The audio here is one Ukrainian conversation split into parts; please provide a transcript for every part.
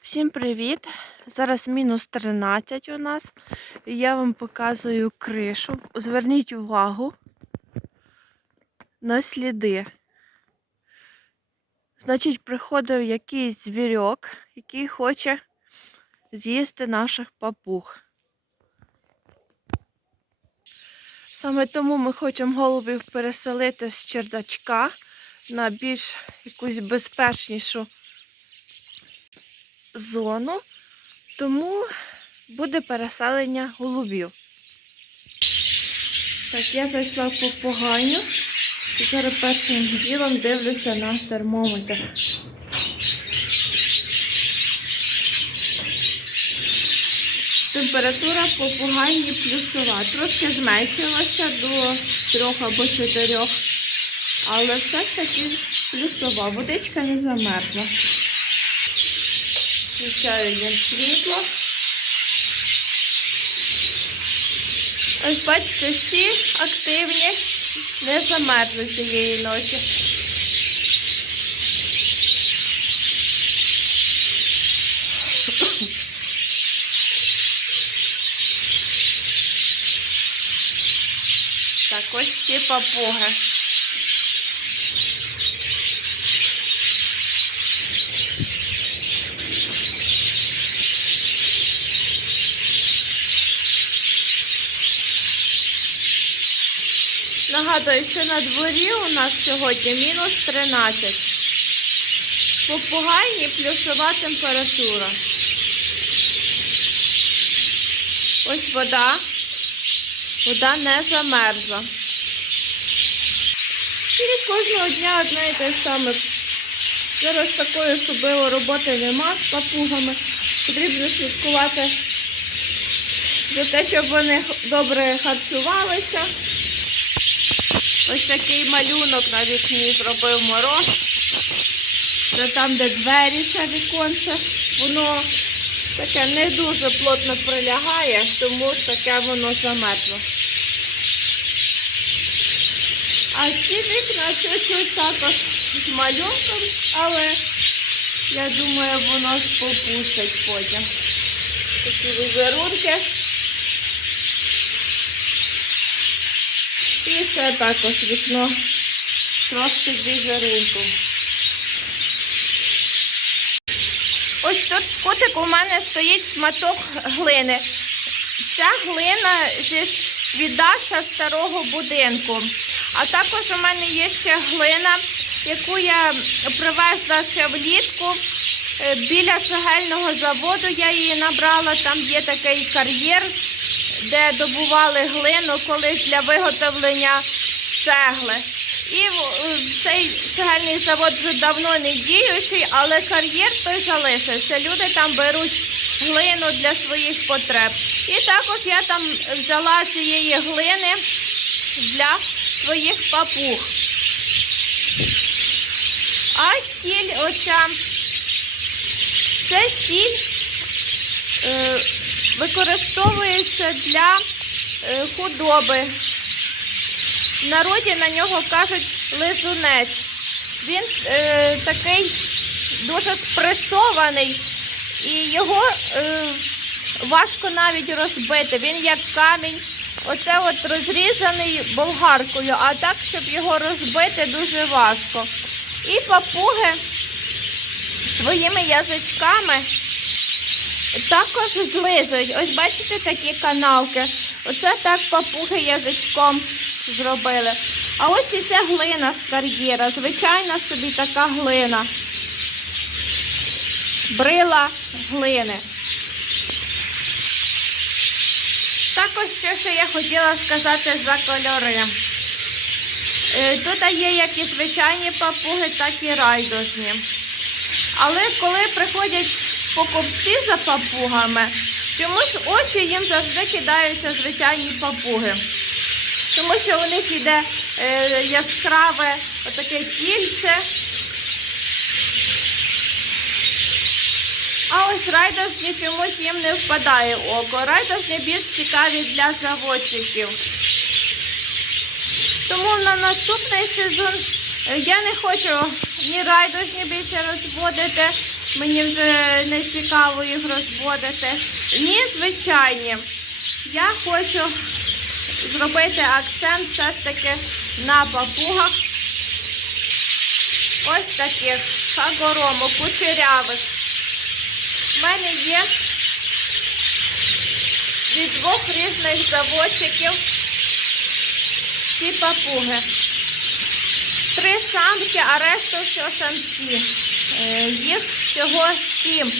Всім привіт! Зараз мінус 13 у нас. І я вам показую кришу. Зверніть увагу на сліди. Значить, приходив якийсь звірок, який хоче з'їсти наших папуг. Саме тому ми хочемо голубів переселити з чердачка на більш якусь безпечнішу зону, тому буде переселення голубів. Так, я зайшла в попугайню і зараз першим ділом дивлюся на термометр. Температура в попугайні плюсова. Трошки зменшилася до трьох або чотирьох, але все ж таки плюсова. Водичка не замерзла. Включаю їм світло. Ось бачите, всі активні, не замерзли цієї ночі. Так, ось ці папуги. Нагадую, що на дворі у нас сьогодні мінус 13. В Попугайні плюсова температура. Ось вода. Вода не замерзла. І кожного дня одне і те саме. Зараз такої особливої роботи нема з папугами. Потрібно слідкувати за те, щоб вони добре харчувалися. Ось такий малюнок на вікні зробив мороз. Це там, де двері, це віконце, воно таке не дуже плотно прилягає, тому таке воно замерзло. А ці вікна чуть-чуть також з малюнком, але я думаю, воно попустить потім. Такі візерунки. І це також вікно трошки з візерунком. Ось тут кутик у мене стоїть шматок глини. Ця глина зі віддаша старого будинку. А також у мене є ще глина, яку я привезла ще влітку. Е, Біля цегельного заводу я її набрала, там є такий кар'єр, де добували глину колись для виготовлення цегли. І е, цей цегельний завод вже давно не діючий, але кар'єр той залишився. Люди там беруть глину для своїх потреб. І також я там взяла цієї глини для своїх папуг. А сіль оця, це сіль е, використовується для е, худоби. В народі на нього кажуть лизунець. Він е, такий дуже спресований і його е, важко навіть розбити. Він як камінь, оце от розрізаний болгаркою, а так, щоб його розбити, дуже важко. І папуги своїми язичками також злизують. Ось бачите такі канавки. Оце так папуги язичком зробили. А ось і ця глина з кар'єра. Звичайна собі така глина. Брила глини. Також ще, що я хотіла сказати за кольори. Е, Тут є як і звичайні папуги, так і райдужні. Але коли приходять покупці за папугами, чомусь очі їм завжди кидаються звичайні папуги. Тому що у них йде е, яскраве отаке кільце. А ось райдужні чомусь їм не впадає в око. Райдужні більш цікаві для заводчиків. Тому на наступний сезон е, я не хочу ні райдужні більше розводити, Мені вже не цікаво їх розводити. Ні, звичайні. Я хочу зробити акцент все ж таки на папугах. Ось таких хагорому, кучерявих. У мене є від двох різних заводчиків ці папуги. Три самки, а решта все самці. Е, Їх всього сім.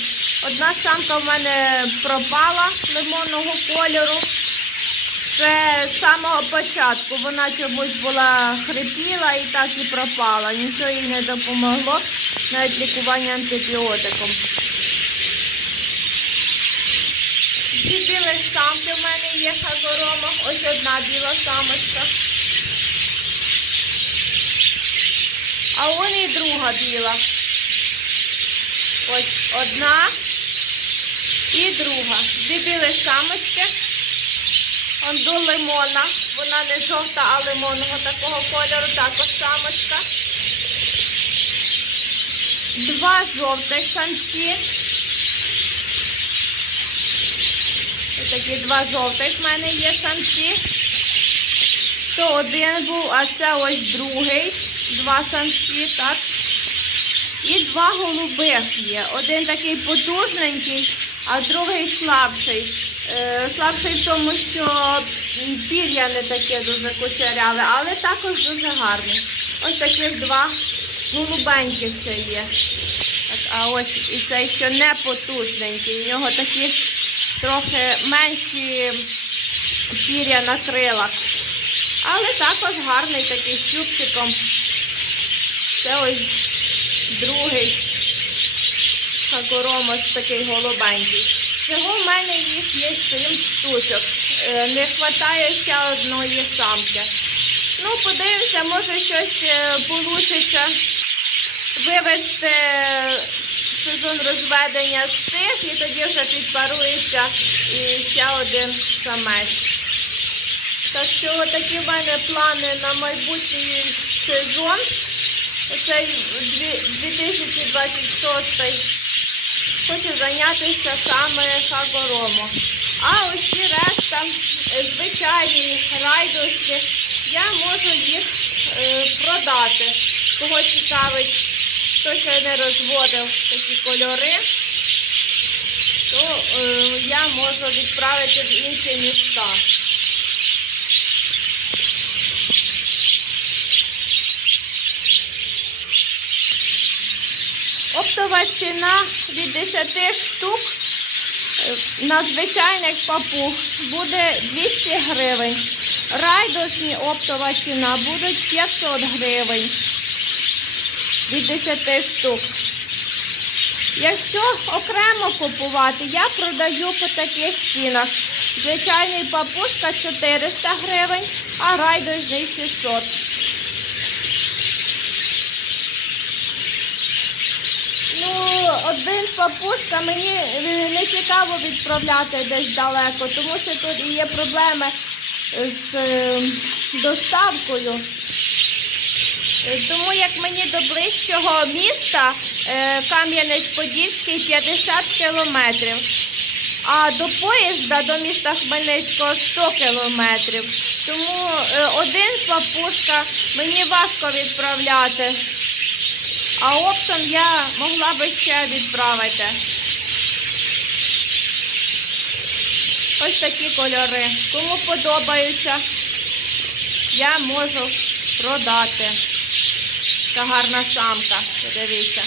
Одна самка в мене пропала лимонного кольору. Це з самого початку. Вона чомусь була хрипіла і так і пропала. Нічого їй не допомогло, навіть лікування антибіотиком. Дві білих самки в мене є хагорома. Ось одна біла самочка. А он і друга біла. Ось одна і друга. Дві білі самочки. Он до лимона. Вона не жовта, а лимонного такого кольору. Також самочка. Два жовтих самці. Ось такі два жовтих в мене є самці. То один був, а це ось другий. Два самці, так. І два голубих є. Один такий потужненький, а другий слабший. Е, слабший в тому, що пір'я не таке дуже кучеряве, але також дуже гарний. Ось таких два голубеньких ще є. А ось і цей що не потужненький. У нього такі трохи менші пір'я на крилах. Але також гарний такий з чубчиком. Це ось другий хакоромос такий голубенький. Всього в мене їх є сім штучок. Е, Не вистачає ще одної самки. Ну, подивимося, може щось вийде вивести сезон розведення з тих і тоді вже підпарується і ще один самець. Так що такі в мене плани на майбутній сезон. Дві- 2026 хочу зайнятися саме хагоромо. А ось ці решта, е, звичайні райдушки, я можу їх е, продати. Кого цікавить, хто ще не розводив такі кольори, то е, я можу відправити в інші міста. Оптова ціна від 10 штук е, на звичайних папуг буде 200 гривень. Райдушні оптова ціна буде 500 гривень від 10 штук. Якщо окремо купувати, я продаю по таких цінах. Звичайний папушка 400 гривень, а райдужний 600. Ну, один папушка мені е, не цікаво відправляти десь далеко, тому що тут є проблеми з е, доставкою. Е, Тому як мені до ближчого міста Кам'янець-Подільський 50 кілометрів, а до поїзда до міста Хмельницького 100 кілометрів. Тому один папушка мені важко відправляти. А оптом я могла би ще відправити. Ось такі кольори. Кому подобаються, я можу продати. Така гарна самка, подивіться.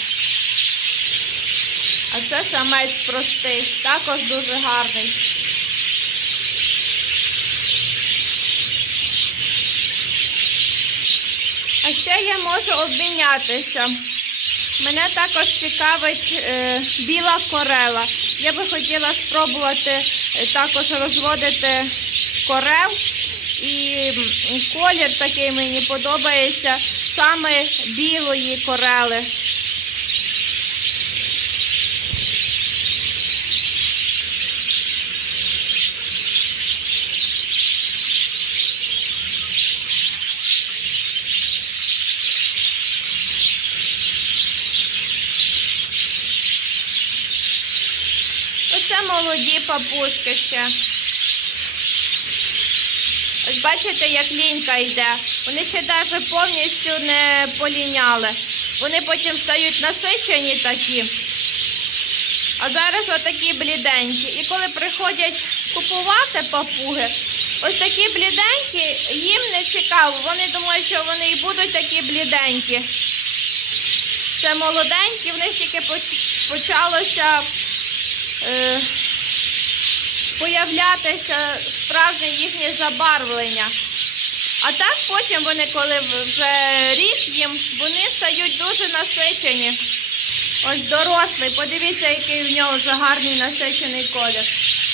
А це самець простий, також дуже гарний. А ще я можу обмінятися. Мене також цікавить е, біла корела. Я би хотіла спробувати е, також розводити корел. І колір такий мені подобається саме білої корели. Це молоді папушки ще. Ось бачите, як лінька йде. Вони ще навіть повністю не поліняли. Вони потім стають насичені такі. А зараз отакі бліденькі. І коли приходять купувати папуги, ось такі бліденькі, їм не цікаво. Вони думають, що вони і будуть такі бліденькі. Це молоденькі, в них тільки почалося е, появлятися справжнє їхнє забарвлення. А так потім вони, коли вже рік їм, вони стають дуже насичені. Ось дорослий, подивіться, який в нього вже гарний насичений колір.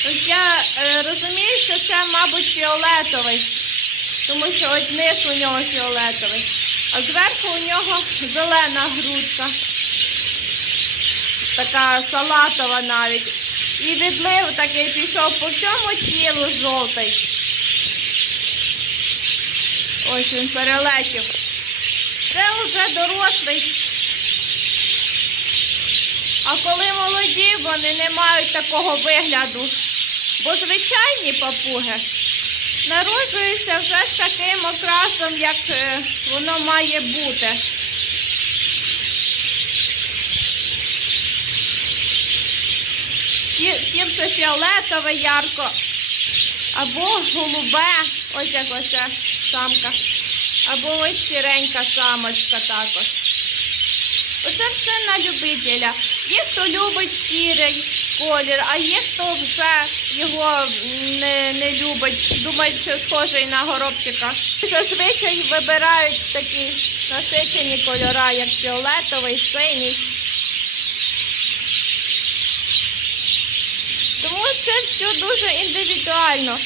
Ось я е, розумію, що це, мабуть, фіолетовий, тому що ось низ у нього фіолетовий, а зверху у нього зелена грудка, така салатова навіть. І відлив такий пішов по всьому тілу жовтий. Ось він перелетів. Це вже дорослий. А коли молоді, вони не мають такого вигляду. Бо звичайні папуги народжуються вже з таким окрасом, як е, воно має бути. Тим, що фіолетове ярко, або голубе, ось як оця самка, або ось сіренька самочка також. Оце все на любителя. Є хто любить сірий колір, а є хто вже його не, не любить, думає, що схожий на горобчика. Зазвичай вибирають такі насичені кольори, як фіолетовий, синій. Тому це все дуже індивідуально.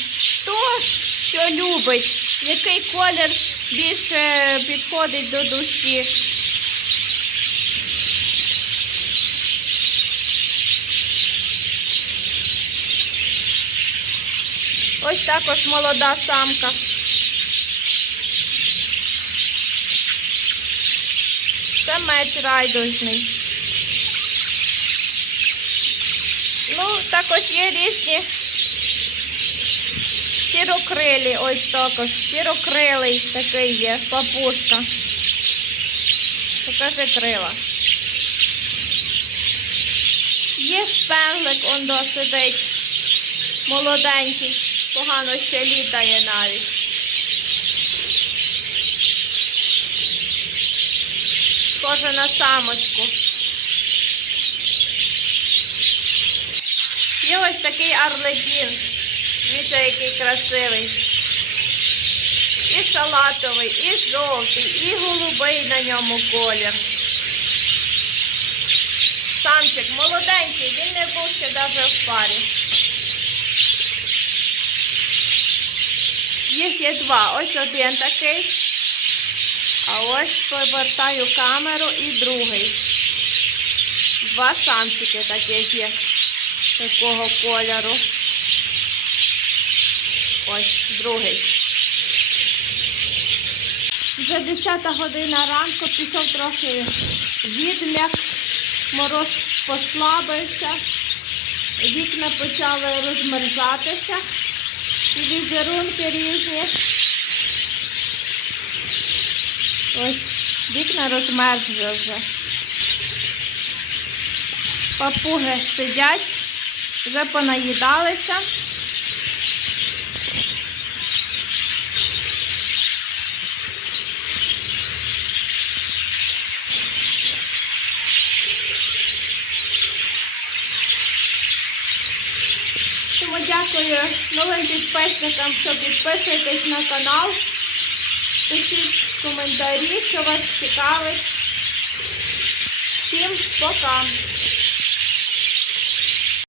Хто що любить, який колір більше підходить до душі. Ось також молода самка. Це меч райдужний. Ну, також є різні сірокрилі, ось також. Сірокрилий такий є, папушка. Покажи крила. Є шпенлик, он до сидить. Молоденький, погано ще літає навіть. Схоже на самочку. Є ось такий арлекін. Дивіться, який красивий. І салатовий, і жовтий, і голубий на ньому колір. Самчик молоденький, він не був ще навіть в парі. Їх є два. Ось один такий. А ось повертаю камеру і другий. Два самчики таких є. Такого кольору. Ось другий. Вже 10 година ранку пішов трохи відм'як, мороз послабився, вікна почали розмерзатися і візерунки різні. Ось вікна розмерзли вже. Папуги сидять, вже понаїдалися. Тому дякую новим підписникам, що підписуєтесь на канал. Пишіть коментарі, що вас цікавить. Всім пока!